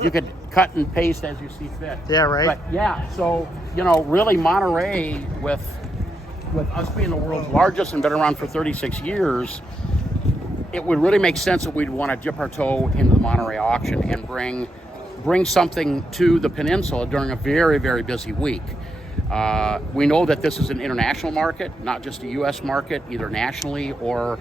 you could cut and paste as you see fit. Yeah, right. But yeah, so really Monterey, with us being the world's largest and been around for 36 years, it would really make sense that we'd want to dip our toe into the Monterey auction and bring something to the peninsula during a very, very busy week. We know that this is an international market, not just a U.S. market, either nationally or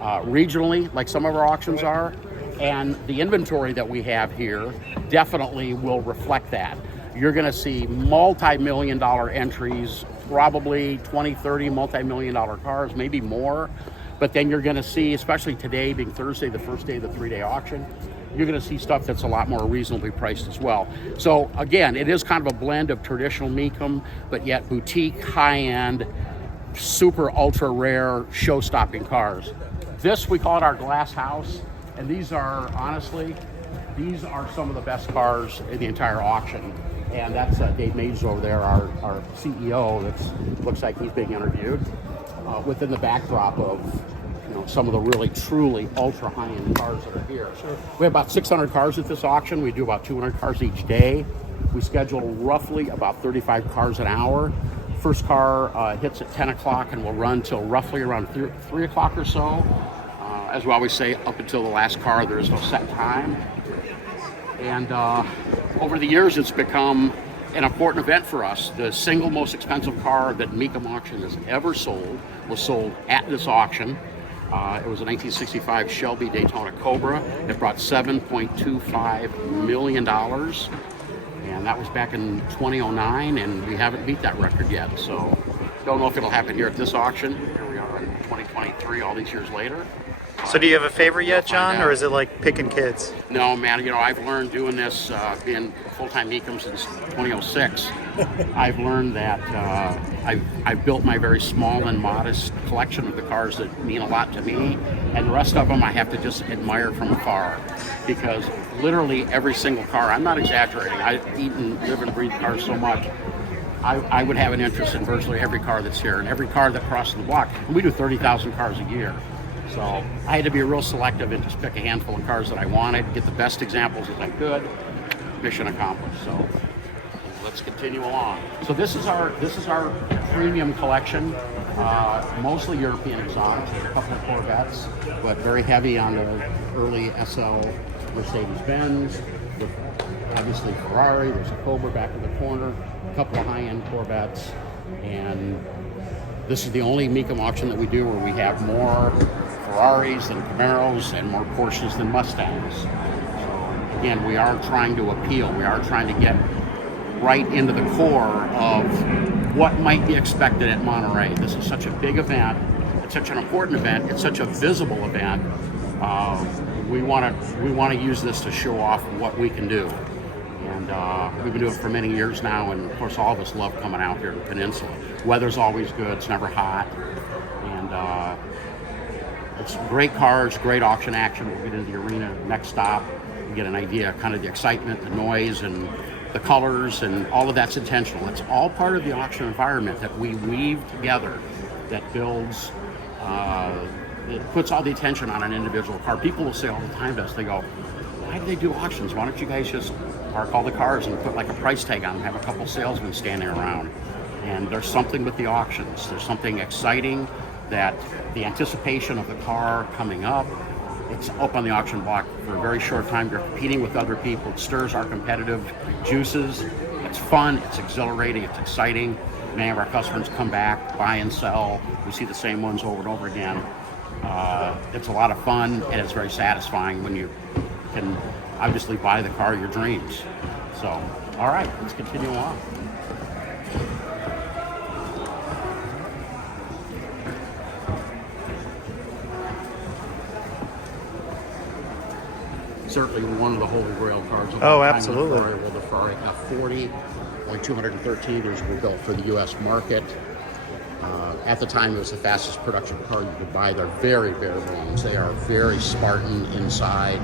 regionally, like some of our auctions are. And the inventory that we have here definitely will reflect that. You're going to see multi-million-dollar entries, probably 20, 30 multi-million-dollar cars, maybe more. But then you're going to see, especially today being Thursday, the first day of the 3-day auction, you're going to see stuff that's a lot more reasonably priced as well. So again, it is kind of a blend of traditional MECUM, but yet boutique, high-end, super ultra rare, show-stopping cars. This, we call it our glass house, and these are, honestly, these are some of the best cars in the entire auction. And that's Dave Mays over there, our CEO, that looks like he's being interviewed, within the backdrop of some of the really truly ultra high-end cars that are here. Sure. We have about 600 cars at this auction. We do about 200 cars each day. We schedule roughly about 35 cars an hour. First car hits at 10 o'clock and will run till roughly around 3 o'clock or so. As we always say, up until the last car, there is no set time. And over the years, it's become an important event for us. The single most expensive car that MECUM Auction has ever sold was sold at this auction. It was a 1965 Shelby Daytona Cobra. It brought $7.25 million. And that was back in 2009, and we haven't beat that record yet. So don't know if it'll happen here at this auction. Here we are in 2023, all these years later. So do you have a favorite yet, John, or is it like picking kids? No, man, I've learned doing this, being full-time MECUM since 2006. I've learned that I've built my very small and modest collection of the cars that mean a lot to me, and the rest of them I have to just admire from afar, because literally every single car, I'm not exaggerating, I eat and live and breathe cars so much, I would have an interest in virtually every car that's here and every car that crosses the block. And we do 30,000 cars a year. So I had to be real selective and just pick a handful of cars that I wanted, get the best examples as I could. Mission accomplished. So let's continue along. So this is our premium collection, mostly European exotics. There's a couple of Corvettes, but very heavy on the early SL Mercedes-Benz. With obviously Ferrari. There's a Cobra back in the corner. A couple of high-end Corvettes, and this is the only MECUM auction that we do where we have more Ferraris than Camaros and more Porsches than Mustangs. So again, we are trying to appeal. We are trying to get right into the core of what might be expected at Monterey. This is such a big event. It's such an important event. It's such a visible event. We want to use this to show off what we can do. And we've been doing it for many years now, and of course all of us love coming out here to the peninsula. Weather's always good, it's never hot, and it's great cars, great auction action. We'll get into the arena next stop and get an idea, kind of the excitement, the noise, and the colors, and all of that's intentional. It's all part of the auction environment that we weave together that builds, it puts all the attention on an individual car. People will say all the time to us, they go, why do they do auctions? Why don't you guys just park all the cars and put like a price tag on them, have a couple salesmen standing around? And there's something with the auctions. There's something exciting that the anticipation of the car coming up, it's up on the auction block for a very short time. You're competing with other people. It stirs our competitive juices. It's fun, it's exhilarating, it's exciting. Many of our customers come back, buy and sell. We see the same ones over and over again. It's a lot of fun, and it's very satisfying when you can obviously buy the car of your dreams. So, all right, let's continue on. Certainly one of the holy grail cars. Oh, absolutely. The Ferrari F40, only 213 years were built for the U.S. market. At the time, it was the fastest production car you could buy. They're very bare bones. They are very Spartan inside.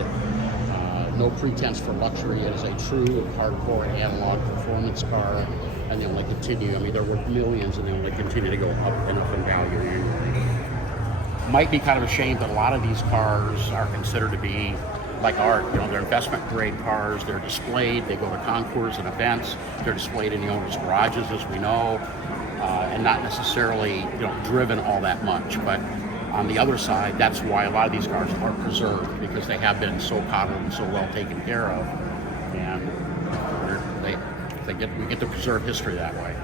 No pretense for luxury. It is a true hardcore analog performance car, and they only continue. I mean, they're worth millions, and they only continue to go up and up in value annually. Might be kind of a shame that a lot of these cars are considered to be like art. They're investment grade cars. They're displayed. They go to concours and events. They're displayed in the owners' garages, as we know, and not necessarily driven all that much. But on the other side, that's why a lot of these cars are preserved, because they have been so coddled and so well taken care of, and we get to preserve history that way.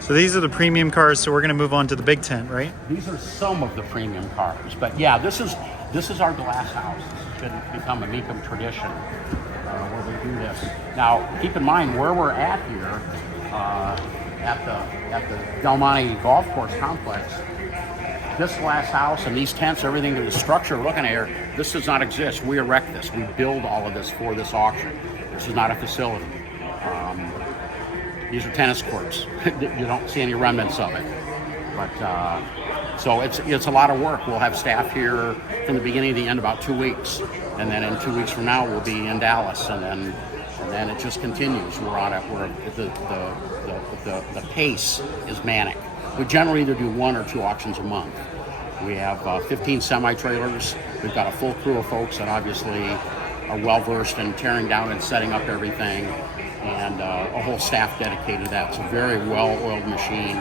So these are the premium cars, so we're going to move on to the big tent, right? These are some of the premium cars, but yeah, this is our glass house. This has become a MECUM tradition where we do this. Now, keep in mind where we're at here at the Del Monte Golf Course Complex. This glass house and these tents, everything, the structure we're looking at here, this does not exist. We erect this. We build all of this for this auction. This is not a facility. These are tennis courts. You don't see any remnants of it. But so it's a lot of work. We'll have staff here from the beginning to the end about 2 weeks, and then in 2 weeks from now we'll be in Dallas, and then it just continues. We're on it. The pace is manic. We generally either do 1 or 2 auctions a month. We have 15 semi-trailers. We've got a full crew of folks that obviously are well-versed in tearing down and setting up everything, and a whole staff dedicated to that. It's a very well-oiled machine.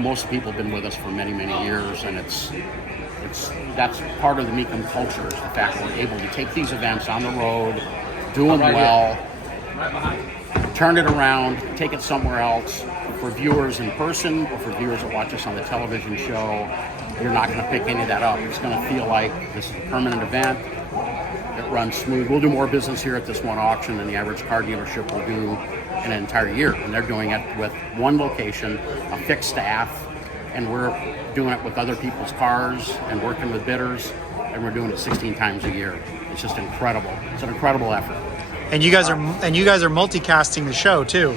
Most people have been with us for many, many years, and that's part of the MECUM culture, is the fact that we're able to take these events on the road, do them well, turn it around, take it somewhere else. For viewers in person or for viewers that watch us on the television show, you're not going to pick any of that up. It's going to feel like this is a permanent event. It runs smooth. We'll do more business here at this one auction than the average car dealership will do in an entire year. And they're doing it with one location, a fixed staff, and we're doing it with other people's cars and working with bidders, and we're doing it 16 times a year. It's just incredible. It's an incredible effort. And you guys are multicasting the show too,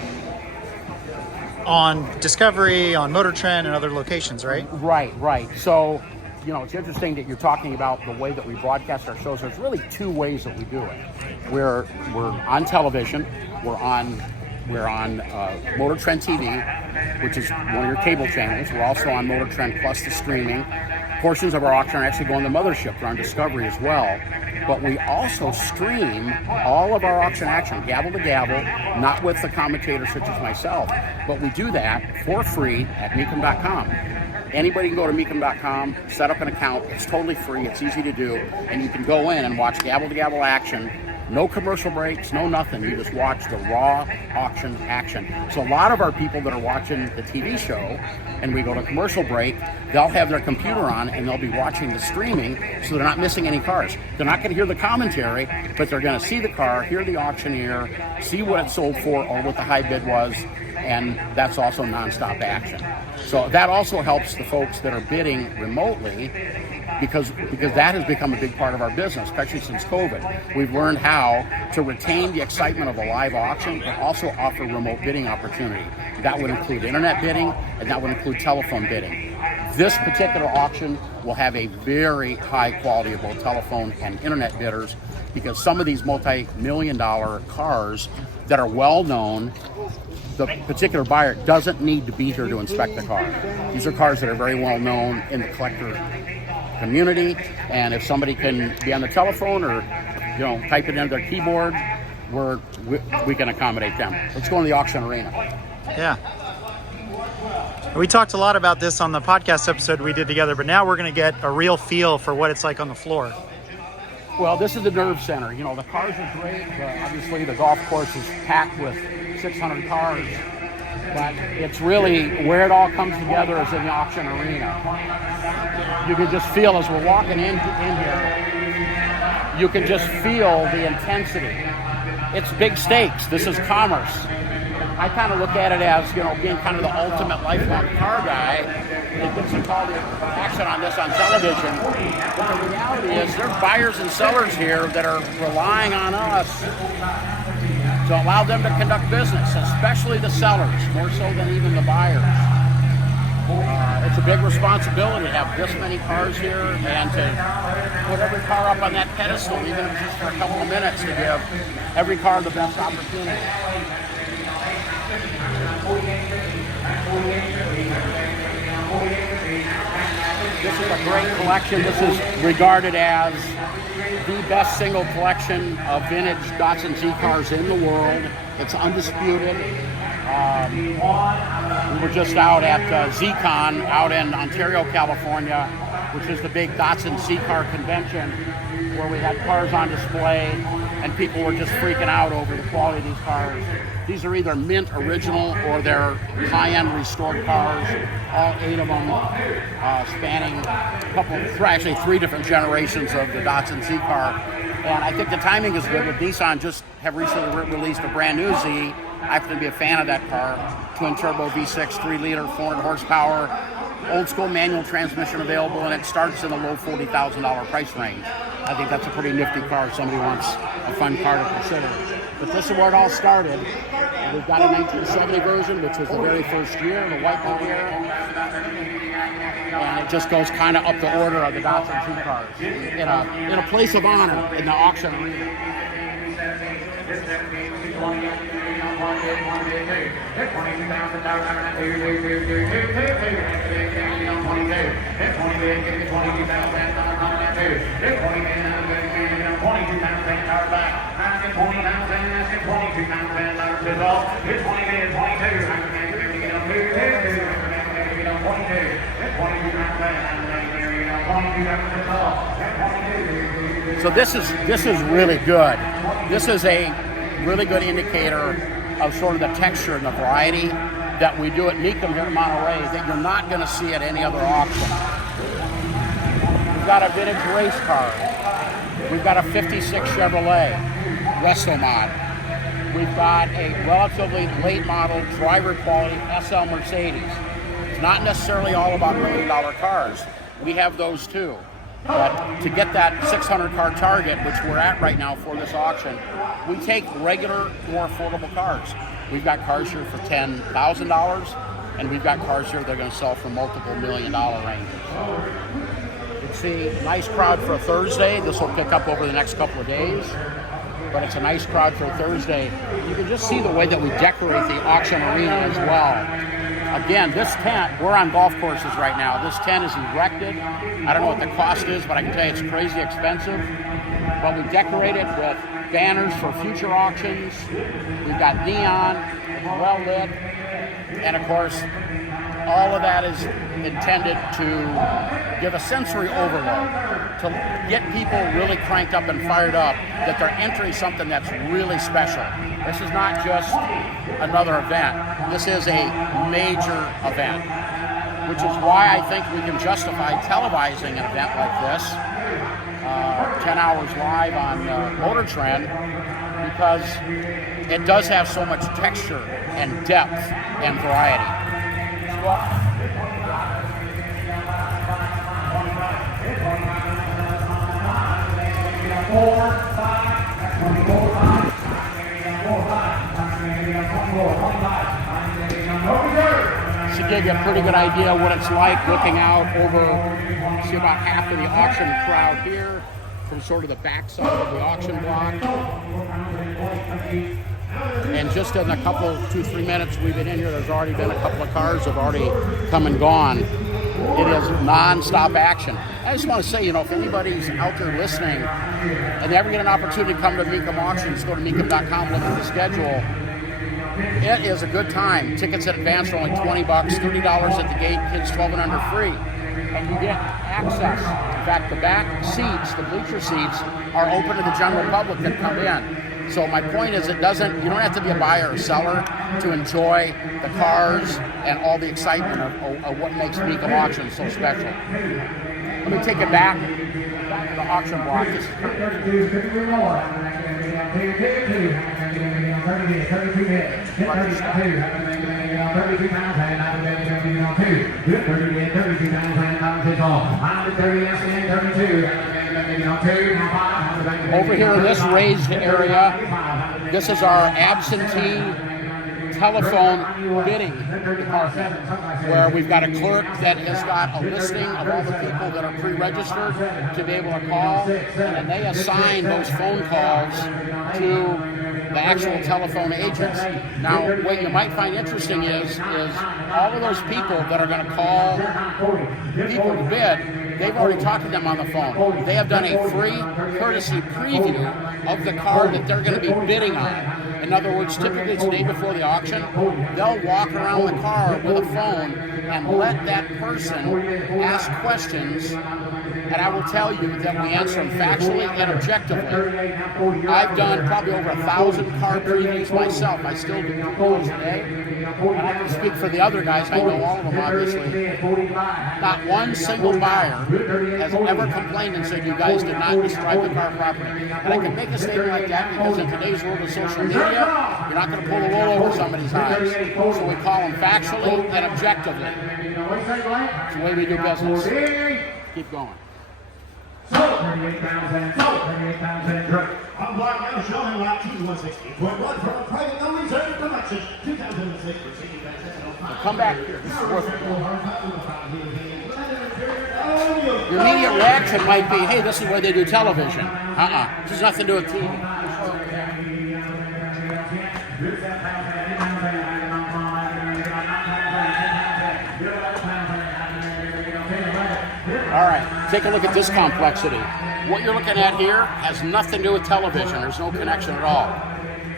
on Discovery, on Motor Trend, and other locations, right? Right. So, it's interesting that you're talking about the way that we broadcast our shows. There's really 2 ways that we do it. We're on television. We're on Motor Trend TV, which is one of your cable channels. We're also on Motor Trend Plus, the streaming. Portions of our auction are actually going to the mothership. They're on Discovery as well. But we also stream all of our auction action, gavel to gavel, not with the commentators such as myself, but we do that for free at MECUM.com. Anybody can go to MECUM.com, set up an account. It's totally free. It's easy to do. And you can go in and watch gavel to gavel action. No commercial breaks, no nothing. You just watch the raw auction action. So a lot of our people that are watching the TV show and we go to commercial break, they'll have their computer on and they'll be watching the streaming, so they're not missing any cars. They're not going to hear the commentary, but they're going to see the car, hear the auctioneer, see what it sold for or what the high bid was, and that's also nonstop action. So that also helps the folks that are bidding remotely, because that has become a big part of our business, especially since COVID. We've learned how to retain the excitement of a live auction, but also offer remote bidding opportunity. That would include internet bidding, and that would include telephone bidding. This particular auction will have a very high quality of both telephone and internet bidders, because some of these multi-million-dollar cars that are well known, the particular buyer doesn't need to be here to inspect the car. These are cars that are very well known in the collector community, and if somebody can be on the telephone or type it into their keyboard, we can accommodate them. Let's go in the auction arena. Yeah. We talked a lot about this on the podcast episode we did together, but now we're going to get a real feel for what it's like on the floor. Well, this is the nerve center. The cars are great. Obviously, the golf course is packed with 600 cars, but it's really where it all comes together is in the auction arena. You can just feel as we're walking in here, you can just feel the intensity. It's big stakes. This is commerce. I kind of look at it as, being kind of the ultimate lifelong car guy. It gets to call the action on this on television. But the reality is there's buyers and sellers here that are relying on us to allow them to conduct business, especially the sellers, more so than even the buyers. It's a big responsibility to have this many cars here and to put every car up on that pedestal, even if it's just for a couple of minutes, to give every car the best opportunity. This is a great collection. This is regarded as the best single collection of vintage Datsun Z cars in the world. It's undisputed. We were just out at ZCon out in Ontario, California, which is the big Datsun Z car convention, where we had cars on display and people were just freaking out over the quality of these cars. These are either mint original or they're high-end restored cars, all 8 of them, spanning actually 3 different generations of the Datsun Z car. And I think the timing is good with Nissan just have recently released a brand new Z. I happen to be a fan of that car. Twin turbo V6, 3-liter, 400 horsepower, old school manual transmission available, and it starts in the low $40,000 price range. I think that's a pretty nifty car if somebody wants a fun car to consider. But this is where it all started. We've got a 1970 version, which was the very first year, the white one here. And it just goes kind of up the order of the Datsun Z cars in a place of honor in the auction arena. So this is really good. This is a really good indicator of sort of the texture and the variety that we do at MECUM here in Monterey that you're not going to see at any other auction. We've got a vintage race car. We've got a 56 Chevrolet Resto Mod. We've got a relatively late model driver quality SL Mercedes. It's not necessarily all about $1 million cars. We have those too. But to get that 600 car target, which we're at right now for this auction, we take regular, more affordable cars. We've got cars here for $10,000, and we've got cars here that are going to sell for multiple $1 million ranges. You can see a nice crowd for a Thursday. This will pick up over the next couple of days, but it's a nice crowd for a Thursday. You can just see the way that we decorate the auction arena as well. Again, this tent, we're on golf courses right now. This tent is erected. I don't know what the cost is, but I can tell you it's crazy expensive. But we decorate it with banners for future auctions. We've got neon, it's well lit. And of course, all of that is intended to give a sensory overload, to get people really cranked up and fired up that they're entering something that's really special. This is not just another event. This is a major event, which is why I think we can justify televising an event like this, 10 hours live on Motor Trend, because it does have so much texture and depth and variety. Should give you a pretty good idea of what it's like looking out over, see about half of the auction crowd here from sort of the backside of the auction block. And just in a couple, 2-3 minutes we've been in here, there's already been a couple of cars have already come and gone. It is non-stop action. I just want to say, if anybody's out there listening and they ever get an opportunity to come to MECUM auctions, go to MECUM.com, look at the schedule. It is a good time. Tickets in advance are only $20, $30 at the gate, kids 12 and under free. And you get access. In fact, the back seats, the bleacher seats, are open to the general public that come in. So my point is, you don't have to be a buyer or seller to enjoy the cars and all the excitement of what makes MECUM auction so special. Let me take it back to the auction block. Over here in this raised area, this is our absentee telephone bidding department, where we've got a clerk that has got a listing of all the people that are pre-registered to be able to call, and they assign those phone calls to the actual telephone agents. Now, what you might find interesting is all of those people that are going to call people to bid, they've already talked to them on the phone. They have done a free courtesy preview of the car that they're going to be bidding on. In other words, typically it's the day before the auction. They'll walk around the car with a phone and let that person ask questions, and I will tell you that we answer them factually and objectively. I've done probably over 1,000 car previews myself. I still do those today, and I can speak for the other guys. I know all of them, obviously. Not one single buyer has ever complained and said, you guys did not describe the car properly. And I can make a statement like that because in today's world of social media, you're not going to pull the wool over somebody's eyes. So we call them factually and objectively. It's the way we do business. Keep going. Sold 38,000. Sold 38,000. I'm Mark now showing lot T160.1 from a private non-reserve production 2006 Now come back here. This is worth it. Your immediate reaction might be, hey, this is where they do television. This has nothing to do with TV. All right, take a look at this complexity. What you're looking at here has nothing to do with television. There's no connection at all.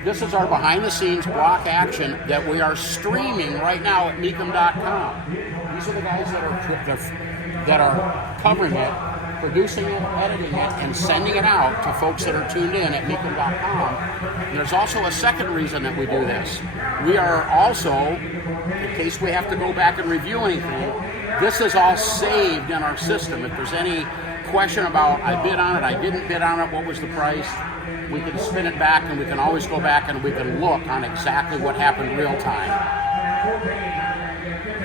This is our behind-the-scenes block action that we are streaming right now at MECUM.com. These are the guys that are covering it, producing it, editing it, and sending it out to folks that are tuned in at MECUM.com. And there's also a second reason that we do this. We are also, in case we have to go back and review anything, this is all saved in our system. If there's any question about I bid on it, I didn't bid on it, what was the price, we can spin it back and we can always go back and we can look on exactly what happened real time.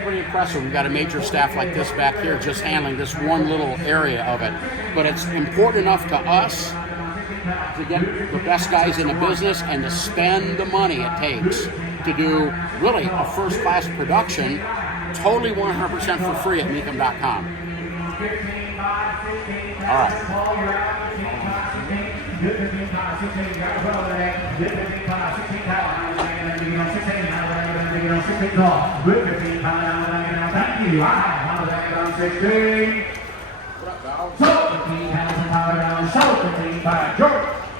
Pretty impressive. We've got a major staff like this back here just handling this one little area of it. But it's important enough to us to get the best guys in the business and to spend the money it takes to do really a first-class production totally 100% for free at MECUM.com. All right.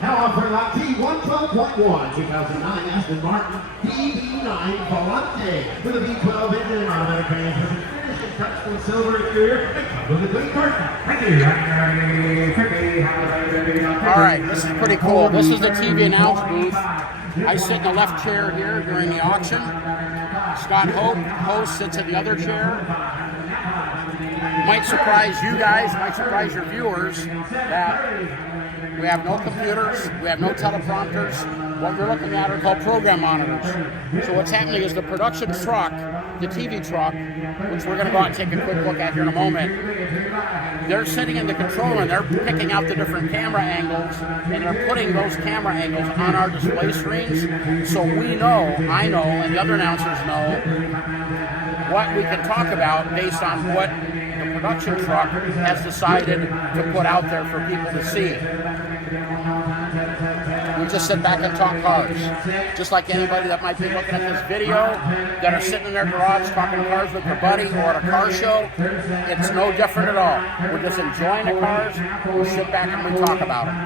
Now offering lot T112.1, 2009 Aston Martin DB9 Volante with a V12 engine and automatic transmission, finished in touch with silver exterior and comes with a good curtain. Thank you. All right, this is pretty cool. This is the TV announce booth. I sit in the left chair here during the auction. Scott Host sits in the other chair. Might surprise you guys, might surprise your viewers that we have no computers, we have no teleprompters. What we're looking at are called program monitors. So what's happening is the production truck, the TV truck, which we're going to go out and take a quick look at here in a moment, they're sitting in the control room, they're picking out the different camera angles, and they're putting those camera angles on our display screens. So we know, I know, and the other announcers know what we can talk about based on what the production truck has decided to put out there for people to see. We just sit back and talk cars. Just like anybody that might be looking at this video, that are sitting in their garage talking cars with their buddy or at a car show, it's no different at all. We're just enjoying the cars, we sit back and we talk about them.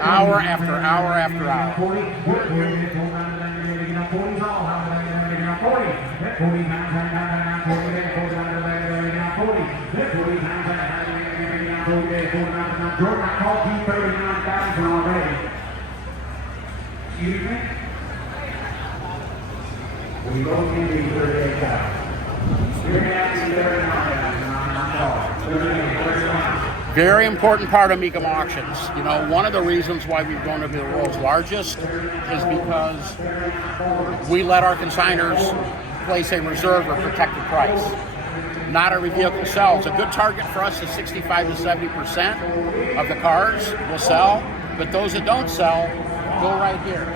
Hour after hour after hour. Jordan, I called you 39,000 already. Excuse me? We both need to be 38,000. You're going to have to be 39,000. Very important part of MECUM auctions. You know, one of the reasons why we've grown to be the world's largest is because we let our consigners place a reserve or protected price. Not every vehicle sells. A good target for us is 65 to 70% of the cars will sell, but those that don't sell go right here.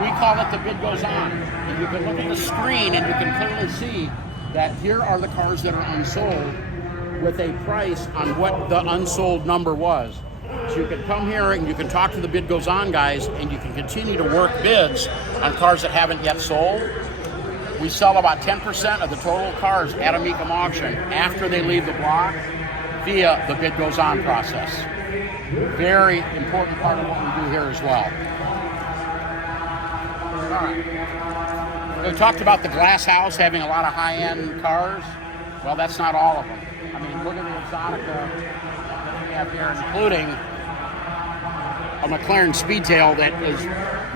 We call it the bid goes on. And you can look at the screen and you can clearly see that here are the cars that are unsold with a price on what the unsold number was. So you can come here and you can talk to the Bid Goes On guys, and you can continue to work bids on cars that haven't yet sold. We sell about 10% of the total cars at a MECUM auction after they leave the block via the Bid Goes On process. Very important part of what we do here as well. All right. We talked about the glass house having a lot of high-end cars. Well, that's not all of them. I mean, look at the Exotica that we have here, including a McLaren Speedtail that is,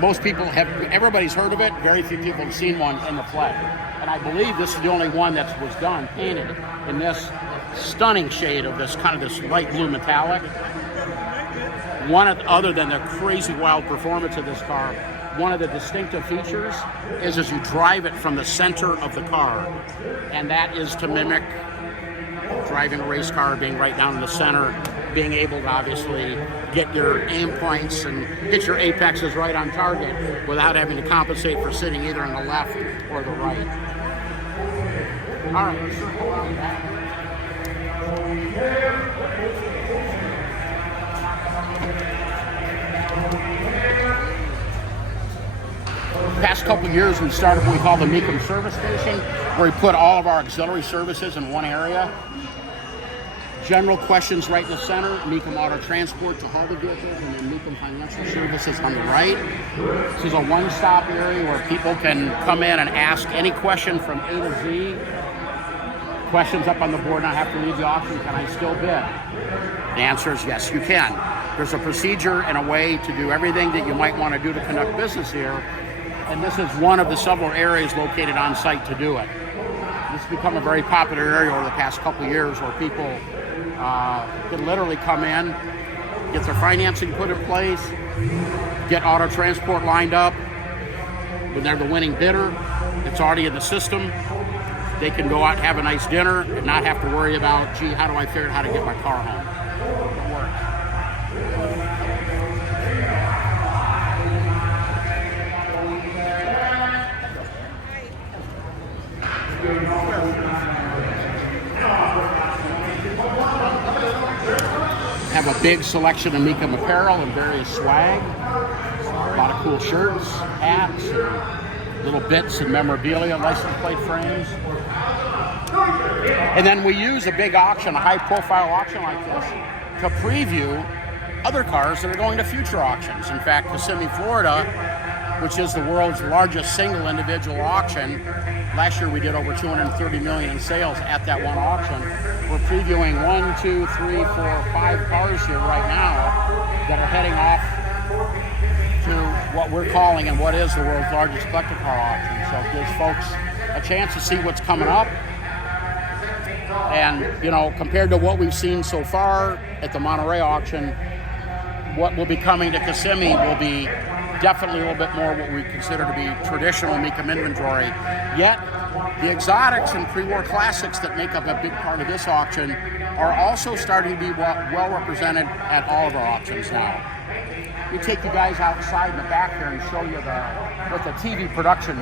most people have, everybody's heard of it, very few people have seen one in the flesh. And I believe this is the only one that was done, painted in this stunning shade of this kind of this light blue metallic. Other than the crazy wild performance of this car, one of the distinctive features is as you drive it from the center of the car, and that is to mimic driving a race car, being right down in the center, being able to obviously get your aim points and hit your apexes right on target without having to compensate for sitting either on the left or the right. All right, let's circle around that. Past couple of years, we started what we call the MECUM service station, where we put all of our auxiliary services in one area. General questions right in the center, MECUM Auto Transport to haul the vehicles, and then MECUM Financial Services on the right. This is a one-stop area where people can come in and ask any question from A to Z. Questions up on the board, and I have to leave the auction. Can I still bid? The answer is yes, you can. There's a procedure and a way to do everything that you might want to do to conduct business here. And this is one of the several areas located on site to do it. This has become a very popular area over the past couple of years where people can literally come in, get their financing put in place, get auto transport lined up. When they're the winning bidder, it's already in the system. They can go out and have a nice dinner and not have to worry about, gee, how do I figure out how to get my car home? It works. Have a big selection of MECUM apparel and various swag. A lot of cool shirts, hats, and little bits and memorabilia, license plate frames. And then we use a big auction, a high-profile auction like this, to preview other cars that are going to future auctions. In fact, Kissimmee, Florida, which is the world's largest single individual auction, last year we did over $230 million in sales at that one auction. We're previewing 1, 2, 3, 4, 5 cars here right now that are heading off to what we're calling and what is the world's largest collector car auction. So it gives folks a chance to see what's coming up. And, you know, compared to what we've seen so far at the Monterey auction, what will be coming to Kissimmee will be definitely a little bit more what we consider to be traditional MECUM inventory. Yet, the exotics and pre-war classics that make up a big part of this auction are also starting to be well represented at all of our auctions now. We take you guys outside in the back here and show you what the TV production.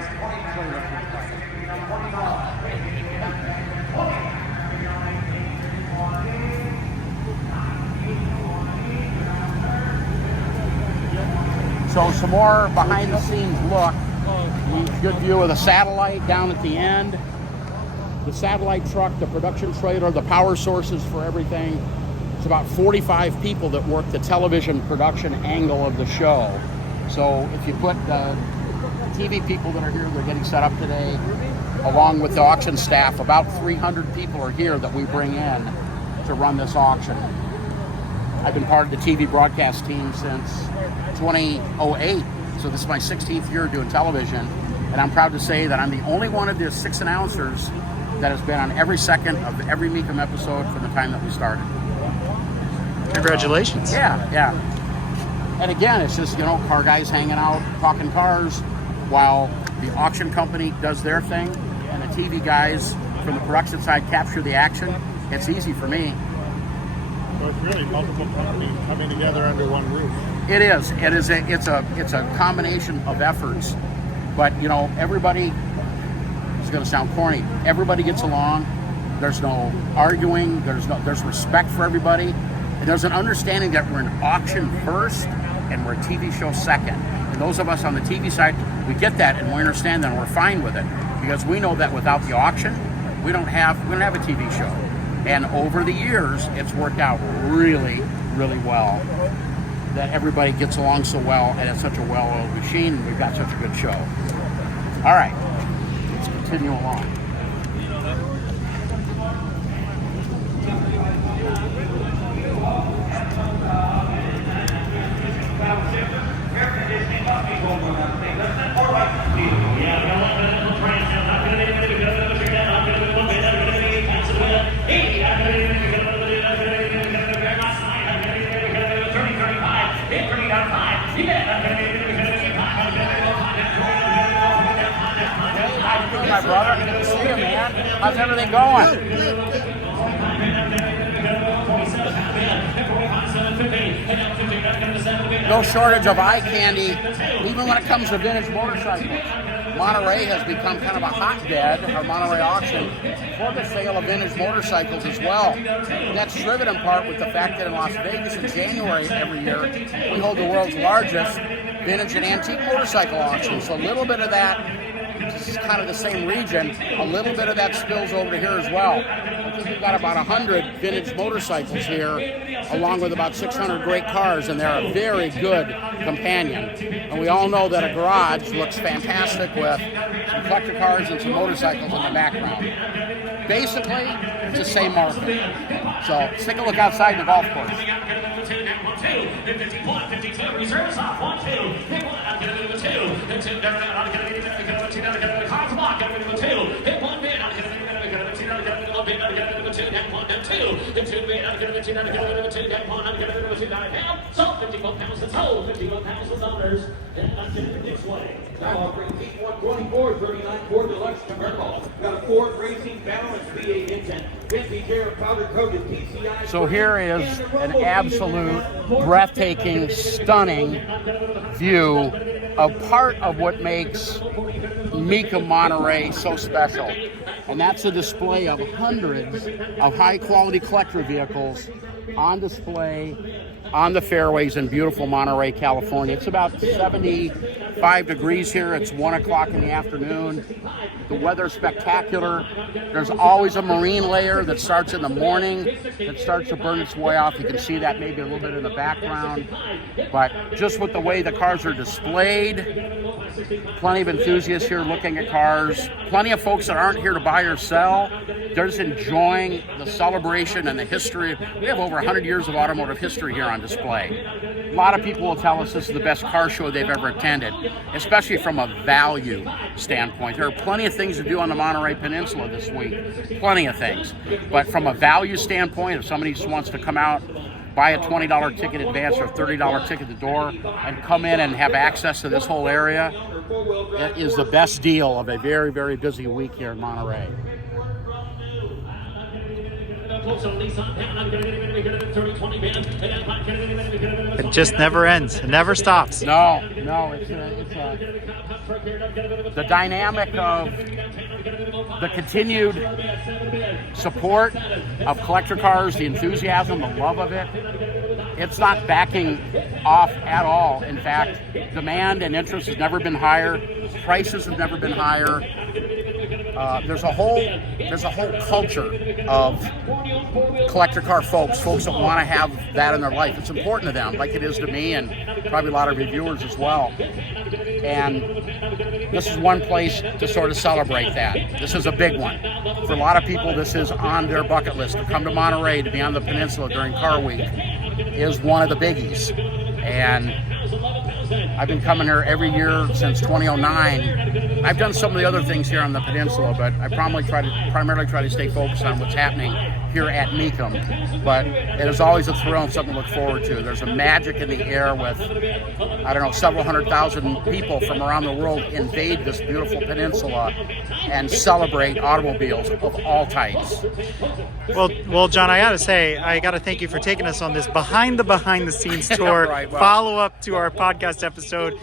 So some more behind the scenes look. Good view of the satellite down at the end. The satellite truck, the production trailer, the power sources for everything. It's about 45 people that work the television production angle of the show. So if you put the TV people that are here, they're getting set up today, along with the auction staff, about 300 people are here that we bring in to run this auction. I've been part of the TV broadcast team since 2008, so this is my 16th year doing television, and I'm proud to say that I'm the only one of the 6 announcers that has been on every second of every MECUM episode from the time that we started. Congratulations. Yeah. And again, it's just, you know, car guys hanging out, talking cars, while the auction company does their thing, and the TV guys from the production side capture the action. It's easy for me. So it's really multiple companies coming together under one roof. It is. It's a combination of efforts. But, you know, everybody, it's going to sound corny, everybody gets along. There's no arguing. There's respect for everybody. And there's an understanding that we're an auction first and we're a TV show second. And those of us on the TV side, we get that and we understand that and we're fine with it because we know that without the auction, we don't have a TV show. And over the years, it's worked out really, really well. That everybody gets along so well, and it's such a well-oiled machine, and we've got such a good show. All right, let's continue along. My brother, good to see you, man. How's everything going? No shortage of eye candy, even when it comes to vintage motorcycles. Monterey has become kind of a hotbed, our Monterey auction, for the sale of vintage motorcycles as well. And that's driven in part with the fact that in Las Vegas in January every year, we hold the world's largest vintage and antique motorcycle auction. So a little bit of that, this is kind of the same region, a little bit of that spills over to here as well. I think we've got about 100 vintage motorcycles here, along with about 600 great cars, and they're a very good companion. And we all know that a garage looks fantastic with some collector cars and some motorcycles in the background. Basically, it's the same market. So let's take a look outside the golf course. Now offering T124 39 Ford Deluxe convertible. Got a Ford Racing Balance V8 engine. 50 air powder coated TCI. So here is an absolute breathtaking, stunning view of part of what makes MECUM Monterey so special. And that's a display of hundreds of high-quality collector vehicles on display on the fairways in beautiful Monterey, California. It's about 75 degrees here. It's 1 o'clock in the afternoon. The weather's spectacular. There's always a marine layer that starts in the morning that starts to burn its way off. You can see that maybe a little bit in the background. But just with the way the cars are displayed, plenty of enthusiasts here looking at cars. Plenty of folks that aren't here to buy or sell. They're just enjoying the celebration and the history. We have over 100 years of automotive history here on display. A lot of people will tell us this is the best car show they've ever attended, especially from a value standpoint. There are plenty of things to do on the Monterey Peninsula this week. Plenty of things. But from a value standpoint, if somebody just wants to come out, buy a $20 ticket advance or a $30 ticket at the door and come in and have access to this whole area, it is the best deal of a very, very busy week here in Monterey. It just never ends. It never stops. No, it's the dynamic of the continued support of collector cars, the enthusiasm, the love of it. It's not backing off at all. In fact, demand and interest has never been higher. Prices have never been higher. There's a whole culture of collector car folks that want to have that in their life. It's important to them, like it is to me and probably a lot of reviewers as well. And this is one place to sort of celebrate that. This is a big one. For a lot of people, this is on their bucket list. To come to Monterey, to be on the peninsula during Car Week is one of the biggies. And I've been coming here every year since 2009. I've done some of the other things here on the peninsula, but I primarily try to stay focused on what's happening here at MECUM. But it is always a thrill and something to look forward to. There's a magic in the air with, several 100,000 people from around the world invade this beautiful peninsula and celebrate automobiles of all types. Well, John, I gotta thank you for taking us on this behind the scenes tour. Right, well, follow up to our podcast episode.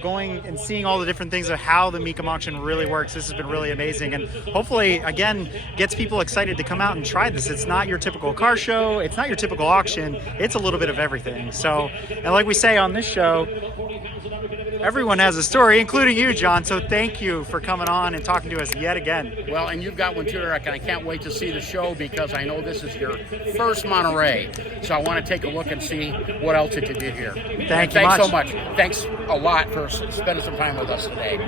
Going and seeing all the different things of how the MECUM auction really works. This has been really amazing, and hopefully, again, gets people excited to come out and try this. It's not your typical car show. It's not your typical auction. It's a little bit of everything. So, and like we say on this show, everyone has a story, including you, John. So thank you for coming on and talking to us yet again. Well, and you've got one too, Eric, and I can't wait to see the show because I know this is your first Monterey. So I want to take a look and see what else it did here. Thanks so much. Thanks a lot for spending some time with us today.